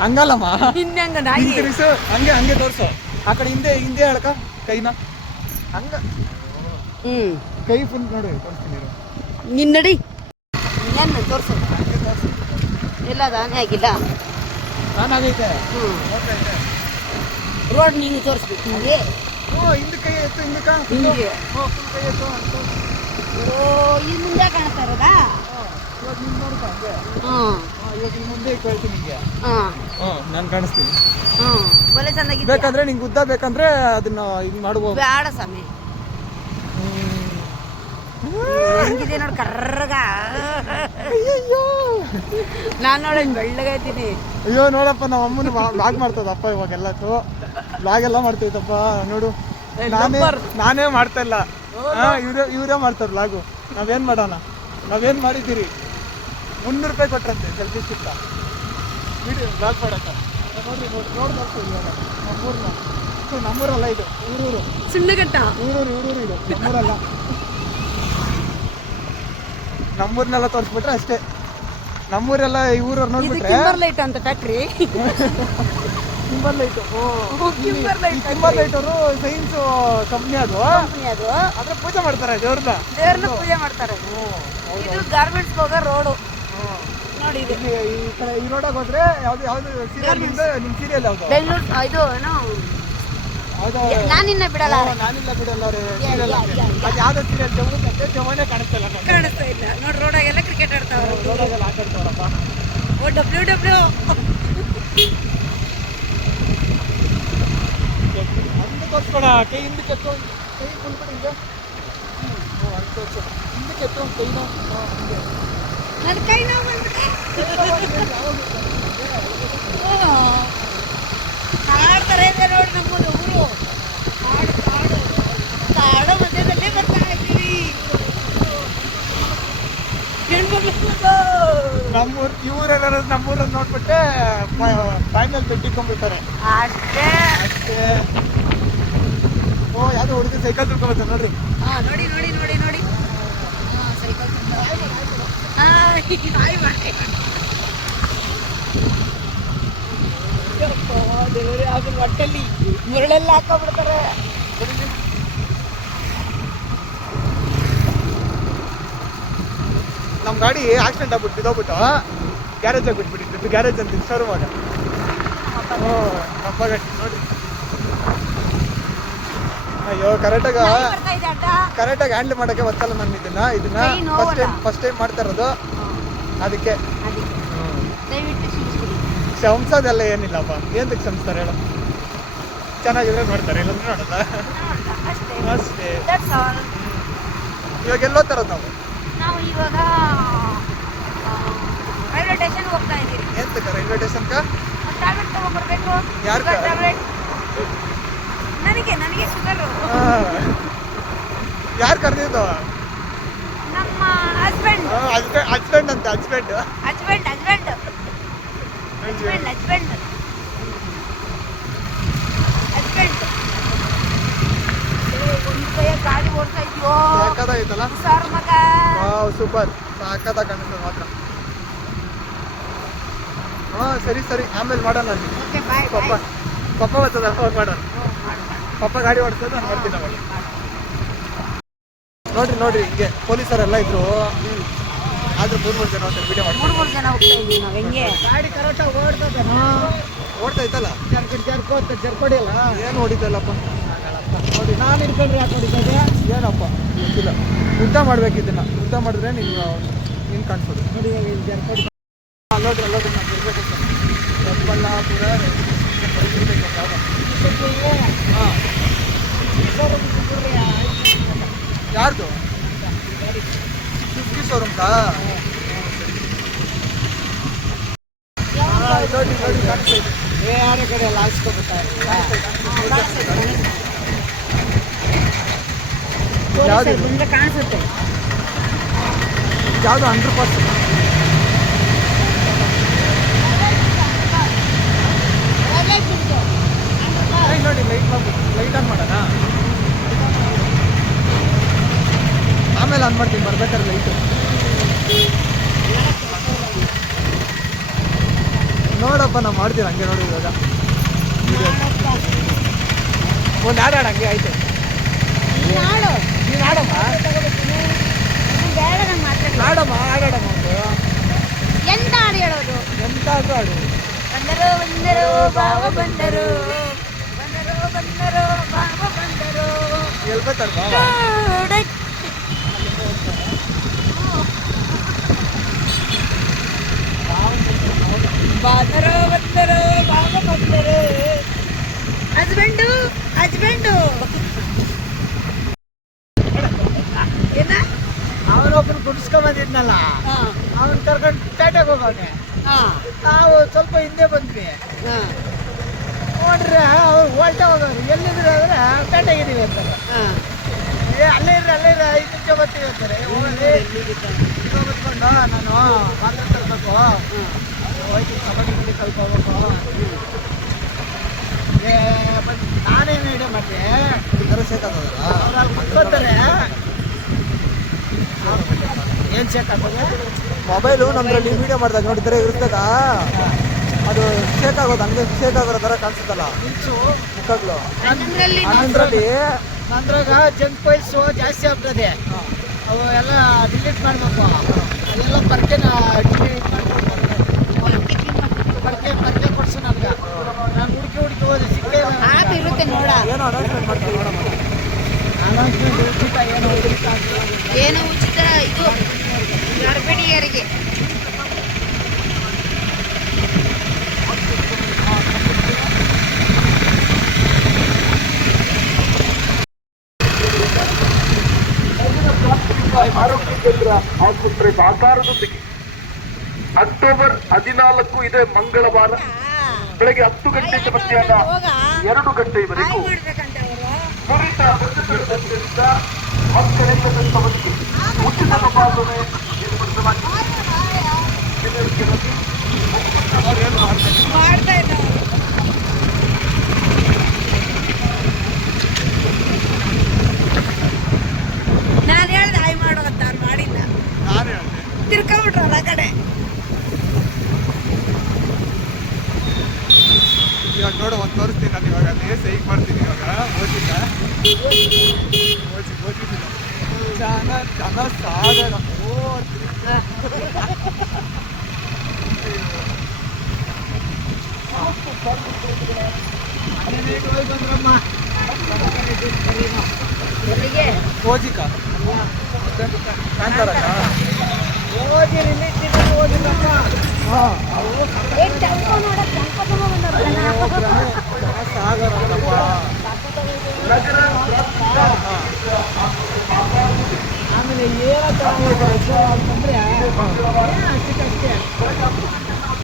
ಹಂಗಲ್ಲಮ್ಮ? ಹಂಗ. ನಾಯಿ ತಿರ್ಗ್ಸು ಹಂಗೆ ಹಂಗೆ ತೋರ್ಸು. ಆ ಕಡೆ ಹಿಂದೆ ಹಿಂದೆ ಹೇಳ್ಕ ಕೈನ. ಹಂಗ. ಹ್ಮ್. ಕೈ ಫುಲ್ ನೋಡಿ ತೋರಿಸ್ತೀನಿ ನಿನ್ನ ನಿನ್ ನಡಿ. ಏನು ತೋರಿಸು. ಹಂಗೆ ತೋರ್ಸು ಇಲ್ಲ ಅದಾನೆ ಆಗಿಲ್ಲ ನಾನಾಗೈತೆ ಹ್ಞೂ ರೋಡ್ ನೀನು ತೋರಿಸ್ಬೇಕು. ಹಿಂಗೆ ಓ ಹಿಂದೆ ಕೈ ಎತ್ತು ಹಿಂದಕ್ಕ. ಹಿಂಗೆ. ಓ ಫುಲ್ ಕೈ ಎತ್ತು ಅಂತ ಓ ಈ ಮುಂದೆ ಕಾಣ್ತಾ ಇರೋದಾ ನೀನು ಕಾಣಿಸ್ತೀನಿ ಬೇಕಂದ್ರೆ ನಿಂಗೆ ಉದ್ದ ಬೇಕಂದ್ರೆ ಅದನ್ನ ಇದು ಮಾಡ್ಬೋದು ಬೇಡ ಸ್ವಾಮಿ. ಹೆಂಗಿದೆ ನೋಡಿ ಕರ್ರಗ. ಅಯ್ಯಯ್ಯೋ. ನಾನು ನೋಡಿ ಬೆಳ್ಳಗೈತೀನಿ ಅಯ್ಯೋ ನೋಡಪ್ಪ ನಮ್ಮ ಅಮ್ಮನ ಬ್ಲಾಗ್ ಮಾಡ್ತದಪ್ಪ ಇವಾಗೆಲ್ಲ ಬ್ಲಾಗ್ ಎಲ್ಲ ಮಾಡ್ತೈತಪ್ಪ ನೋಡು. ನಾನೇ ನಾನೇ ಮಾಡ್ತಾ ಇಲ್ಲ. ಹಾ ಇವ್ರೇ ಇವರೇ ಮಾಡ್ತಾರೆ ಲಾಗು. ನಾವೇನ್ ಮಾಡೋಣ? ನಾವೇನ್ ಮಾಡಿದ್ದೀರಿ? ಮುನ್ನೂರು ರೂಪಾಯಿ ಕೊಟ್ರಂತೆ ಸೆಲ್ಫಿ ಸಿಕ್ಕ ವಿಡಿಯೋ ಲಾಗ್ ಮಾಡಕ್ಕ. ನೋಡ್ರಿ ನೋಡಿ ನೋಡ್ಬೇಕು ಇವಾಗ. ನಮ್ಮೂರ್ನ. ಸೊ ನಮ್ಮೂರಲ್ಲ ಇದು ಊರೂರು. ಸುಳ್ಳುಗಟ್ಟ ಊರೂರು ಊರೂರು ಇದು ನಮ್ಮೂರಲ್ಲ. ನಮ್ಮೂರ್ನೆಲ್ಲ ತೋರಿಸ್ಬಿಟ್ರೆ ಅಷ್ಟೇ. ನಮ್ಮೂರೆಲ್ಲ ಈ ಊರವ್ರು ಇದು ನೋಡ್ಬಿಟ್ರೆ ಲೈಟ್ ಅಂತ factory timber light ಕಿಂಬರ್ light ಕಿಂಬರ್ light ಅವರು ಸೈನ್ಸ್ ಕಂಪ್ನಿ ಅದು. ಕಂಪನಿ ಅದು. ಅದ್ರ ಪೂಜೆ ಮಾಡ್ತಾರೆ ದೇವ್ರನ್ನ. ದೇವ್ರನ್ನ ಪೂಜೆ ಮಾಡ್ತಾರೆ. ಇದು ಗಾರ್ಮೆಂಟ್ಸ್ ಹೋಗೋ ರೋಡು ನೋಡಿ ಇದು. ಈ ಕಡೆ ಈ ರೋಡಾಗ ಹೋದ್ರೆ ಯಾವ್ದು ಯಾವ್ದು ಸೀರಿಯಲ್ ಇಂದ ನಿಮ್ ಸೀರಿಯಲ್ ಯಾವ್ದು? ಬೆಂಗಳೂರು ಇದು ಏನೋ? ನಾನಿನ್ನ ಬಿಡಲ್ಲ. ನಾನಿಲ್ಲ ಬಿಡಲ್ಲ ರೀ. ಅದು. ಯಾವ್ದು ಸೀರಿಯಲ್ ಜಮ್ಮು? ಜಮ್ಮನೆ ಕಾಣಿಸ್ತಲ್ಲ ನಂಗೆ. ಕಾಣಿಸ್ತಾ ಇಲ್ಲ. ನೋಡಿ ರೋಡಾಗೆಲ್ಲ ಕ್ರಿಕೆಟ್ ಆಡ್ತಾವ್ರೆ. ರೋಡಾಗೆಲ್ಲ ಆಟಾಡ್ತಾರಪ್ಪ ಓ ಡಬ್ಲ್ಯೂ ಡಬ್ಲ್ಯೂ ಹಿಂದೆ ತೋರಿಸ್ಬೇಡ ಕೈ ಹಿಂದೆ ಎತ್ತು ಕೈ ಕುಲ್ಬಿಡಿ ಹಿಂಗೆ. ಹ್ಞೂ ಹಂಗೆ ತೋರಿಸು. ಹಿಂದಕ್ಕೆ ಎತ್ತು ಕೈನ ಹಾಂ ಹಿಂಗೆ. ನನ್ನ ಕೈ ನೋವು ಬಂದ್ಬಿಟ್ಟೆ. ಕಾಡ್ತಾರೆ ಇದೆ ನೋಡಿ ನಮ್ಮದು ಊರು. ಕಾಡು ಕಾಡು. ಕಾಡು ಮಧ್ಯದಲ್ಲೇ ಬರ್ತಾ ಇದ್ದೀವಿ. ಹೆಣ್ಮಕ್ಳು ನಮ್ಮೂರ್ ಇವರೆಲ್ಲ ನಮ್ಮೂರನ್ನ ನೋಡ್ಬಿಟ್ಟೆ ಫೈನಲ್ ಬೆಟ್ಟಿಕೊಂಡ್ಬಿಡ್ತಾರೆ ಅಷ್ಟೇ. ಅಷ್ಟೇ. ಓ ಯಾವ್ದೋ ಹುಡುಗ ಸೈಕಲ್ ತಿಳ್ಕೊಬೇಕು ನೋಡ್ರಿ. ಹಾ ನೋಡಿ ನೋಡಿ ನೋಡಿ ನೋಡಿ. ಹಾ ಸೈಕಲ್ ದೇವರೇ ಅದ್ರ ಹೊಟ್ಟೆಲಿ ಮುರಳೆಲ್ಲ ಹಾಕೊಂಡ್ಬಿಡ್ತಾರೆ. ನಮ್ಮ ಗಾಡಿ ಆಕ್ಸಿಡೆಂಟ್ ಆಗ್ಬಿಟ್ಟು ಬಿದ್ದೋಗ್ಬಿಟ್ಟು ಗ್ಯಾರೇಜ್ ಆಗ್ಬಿಟ್ಬಿಟ್ಟಿದ್ದು ಗ್ಯಾರೇಜ್ ಅಂತ ಶೋರೂಮ್ ಆಗ. ಓ ನಮ್ಮ ಗಾಡಿ ನೋಡಿ ಅಯ್ಯೋ ಕರೆಕ್ಟಾಗ ಕರೆಕ್ಟಾಗಿ ಹ್ಯಾಂಡಲ್ ಮಾಡೋಕ್ಕೆ ಗೊತ್ತಲ್ಲ ನಾನು ಇದನ್ನ ಇದನ್ನ ಫಸ್ಟ್ ಟೈಮ್ ಫಸ್ಟ್ ಟೈಮ್ ಮಾಡ್ತಾ ಇರೋದು. ಅದಕ್ಕೆ. ಶಂಸದೆಲ್ಲ ಏನಿಲ್ಲಪ್ಪ ಏನಕ್ಕೆ ಶಂಸ್ತಾರೆ ಹೇಳು. ಚೆನ್ನಾಗಿದ್ರೆ ನೋಡ್ತಾರೆ ಇಲ್ಲಾಂದ್ರೆ ನೋಡಲ್ಲ. ಅಷ್ಟೇ. ಇವಾಗ ಎಲ್ಲೋ ತರೋದು ನಾವು. ನಾವು ಇವಾಗ ರೈಲ್ವೆ ಸ್ಟೇಷನ್ ಹೋಗ್ತಾ ಇದ್ದೀವಿ ಎಂತಕ್ಕ ರೈಲ್ವೆ ಸ್ಟೇಷನ್ಕ ಟ್ಯಾಬ್ಲೆಟ್ ತಗೊಂಡ್ಬರ್ಬೇಕು ಯಾರು ಟ್ಯಾಬ್ಲೆಟ್ ನನಗೆ ನನಗೆ ಶುಗರು ಯಾರು ಕರೆದಿದ್ದು? ನಮ್ಮ ಹಸ್ಬೆಂಡ್ ಹಸ್ಬೆಂಡ್ ಅಂತ husband husband husband husband husband husband ಒಂದು ಕೈಯ ಗಾಡಿ ಓಡ್ತಾ ಇದೆಯೋ? ಸರ್ ಮಗ. Wow super. ಸಾಕದ ಕಾಣಿಸ್ತದೆ ಮಾತ್ರ. ಹಾ ಸರಿ ಸರಿ. ಆಮೇಲೆ ಮಾಡೋಣ ಪಪ್ಪ ಪಪ್ಪ ಬರ್ತದ ಅವಾಗ ಮಾಡೋಣ. ಪಪ್ಪ ಗಾಡಿ ಓಡಿಸ್ತದ ನಾನು ಬರ್ತೀನಿ ಅವಾಗ ನೋಡ್ರಿ ನೋಡ್ರಿ ಹಿಂಗೆ ಪೊಲೀಸರೆಲ್ಲ ಇದ್ರು. ಆದ್ರೂ ಮೂರ್ ಮೂರು ಜನ ಹೋಗ್ತಾರೆ ವಿಡಿಯೋ ಮಾಡಿ ಮೂರು ಮೂರು ಜನ ಹೋಗ್ತಾ ಇದೀವಿ ನಾವು ಹೆಂಗೆ? ಗಾಡಿ ಕರೆಕ್ಟಾಗಿ ಓಡ್ತದೆ ಓಡ್ತಾ ಇತ್ತಲ್ಲ? ಜರ್ಕೋತ ಜರ್ಕೊಡಿಲ್ಲ ಏನು ಹೊಡಿತಲ್ಲಪ್ಪ? ನೋಡಿ ನಾನು ಇಟ್ಕೊಂಡ್ರೆ ಯಾಕೆ ಹೊಡಿತದೆ? ಏನಪ್ಪ? ಗೊತ್ತಿಲ್ಲ. ಉದ್ದ ಮಾಡ್ಬೇಕು ಇದನ್ನ. ಉದ್ದ ಮಾಡಿದ್ರೆ ನಿಮ್ಗೆ ನಿನ್ ಕಾಣಿಸ್ಬೋದು ನೋಡಿ ಜರ್ಕೊಡಿ. ಅಲ್ಲೋದ್ರಿ ಅಲ್ಲೋದ್ರಿ ನಾನು ಇರ್ಬೇಕು ದೊಡ್ಡಬಳ್ಳಾಪುರ ಹಾಂ ಯಾರ್ದು? ಫಿಫ್ಟಿ ಶೋರೂಮ್ದಾ ನೋಡಿ ನೋಡಿ ಕಾಣಿಸ್ತಾ ಇದೆ. ಬೇರೆ ಕಡೆ ಎಲ್ಲ ಯಾವ್ದು? ಮುಂದೆ ಕಾಣಿಸುತ್ತೆ. ಯಾವುದು ಹಂಡ್ರೆಡ್ ಪರ್ಸೆಂಟ್ ನೋಡಿ ಲೈಟ್ ಲೈಟ್ ಆನ್ ಮಾಡೋಣ ಆಮೇಲೆ ಆನ್ ಮಾಡ್ತೀನಿ ಬರ್ಬೇಕಾದ್ರೆ ಲೈಟು ನೋಡಪ್ಪ ನಾವು ಮಾಡ್ತೀರ ಹಂಗೆ ನೋಡಿ ಇವಾಗ. ಒಂದು ಹಾಡು ಹಾಡು ಹಂಗೆ ಆಯ್ತು. ನೀನು ಹಾಡಮ್ಮ ಆಡಮ್ಮ. ಹಾಡಾಡಮ್ಮ ಒಂದು. ಎಂತ ಹಾಡು ಹೇಳೋದು? ಎಂತ ಹಾಡು ಬಂದರು ಬಂದರು ಬಾವ ಬಂದರು. ಬಂದರು ಬಂದರು ಬಾವ ಬಂದರು. ಎಲ್ಲಿ ಬರ್ತಾರೆ ಬಾವ ಡೂಡೈ. ಬಂದರು ಬಂದರು ಬಾವ ಬಂದರು ಹಸ್ಬೆಂಡು ಹಸ್ಬೆಂಡು ಏನ ಹಾ. ಅವನ್ ಕರ್ಕೊಂಡು ಪೇಟೆಗೆ ಹೋಗೋನೆ ಹಾ. ನಾವು ಸ್ವಲ್ಪ ಹಿಂದೆ ಬಂದ್ವಿ. ಹಾ. ನೋಡ್ರೆ ಅವ್ರು ಹೊಲ್ಟೆ ಹೋಗೋರು ಎಲ್ಲಿದ್ರೆ ಅಂದ್ರೆ ಪೇಟೆಗೆ ಇದೀವಿ ಅಂತಾರೆ ಹಾ. ಏ ಅಲ್ಲೇ ಇರ್ರಿ ಅಲ್ಲೇ ಇರ್ರಿ ಐದು ನಿಮಿಷ ಬರ್ತೀವಿ ಅಂತಾರೆ ಹೋಗಲಿ ಇದು ನಾನು ಮಾತ್ರ ತರಬೇಕು ಹೋಗಿ ಕಬಡ್ಡಿ ಸ್ವಲ್ಪ ಹೋಗಬೇಕು ಏ ಬಟ್ ನಾನೇನು ಇಡೆ ಮತ್ತೆ? ಅವ್ರು ಅಲ್ಲಿ ಕುತ್ಕೋತಾರೆ. ಏನು ಚೆಕ್ ಆಗ್ತದೆ? ಮೊಬೈಲು ನಮ್ದ್ರಲ್ಲಿ ವಿಡಿಯೋ ಮಾಡಿದಾಗ ನೋಡಿದ್ರೆ ಇರ್ತದ ಅದು ಶೇಕ್ ಆಗೋದು ಹಂಗೆ ಶೇಕ್ ಆಗೋ ಥರ ಕಾಣಿಸುತ್ತಲ್ಲ? ನಿಲ್ಸು ಮುಖಗಳು. ಹನ್ನೊಂದರಲ್ಲಿ ನಂದ್ರಾಗ ಜಂಕ್ ಫೈಲ್ಸು ಜಾಸ್ತಿ ಆಗ್ತದೆ. ಅವು ಎಲ್ಲ ಡಿಲೀಟ್ ಮಾಡಬೇಕು. ಅದೆಲ್ಲ ಪರ್ಕೆನ ಡಿಲೀಟ್ ಪರ್ಕೆ ಪರ್ಕೆ ಕೊಡ್ಸು ನನಗೆ. ನಾನು ಹುಡುಕಿ ಹುಡುಕಿ ಹೋದೆ ಸಿಕ್ಕೇ ಇರುತ್ತೆ ನೋಡ. ಏನೋ ಅನೌನ್ಸ್ಮೆಂಟ್ ಮಾಡ್ತೀನಿ ನೋಡಮ್ಮ. ಏನೋ ಉಚಿತ ಇದು ಗರ್ಭಿಣಿಯರಿಗೆ. ಆರೋಗ್ಯ ಕೇಂದ್ರ ಆಸ್ಪತ್ರೆ ಆಕಾರದೊಂದಿಗೆ ಅಕ್ಟೋಬರ್ ಹದಿನಾಲ್ಕು ಇದೆ ಮಂಗಳವಾರ. ಬೆಳಗ್ಗೆ ಹತ್ತು ಗಂಟೆಯಿಂದ ಮಧ್ಯಾಹ್ನ ಎರಡು ಗಂಟೆಯವರೆಗೂ ನುರಿತ ಬಂಧುಗಳು ಮಕ್ಕಳಿಂದ ಉಚಿತ ತಪಾಸಣೆ ಏರ್ಪಡಿಸಲಾಗಿದೆ ಮಾಡ್ತಾ ಇದ್ದಾರೆ ನಾನು ಹೇಳ್ದೆ ಹಾಯ್ ಮಾಡು ಅಂತ ಅವ್ರು ಮಾಡಿಲ್ಲ ತಿರ್ಕೊಂಬಿಟ್ರಲ್ಲ ಆ ಕಡೆ ಇವಾಗ ನೋಡು ಒಂದು ತೋರಿಸ್ತೀನಿ ನಾನು ಇವಾಗ ಅದೇ ಸೈಕ್ ಮಾಡ್ತೀನಿ ಇವಾಗ ಓದಿಲ್ಲ ಓದಿ ಓದಿದ್ದೀನಿ ಜನ ಸಾಗರ ಓ ಓದಿ ರಿಲೀಸ್ ಓದಿಲ್ಲಮ್ಮ ಹಾಂ. ಸಾಗರ ಆಮೇಲೆ ಏನೋ ಅಂತಂದ್ರೆ ಅಷ್ಟಕ್ಕಷ್ಟೇ.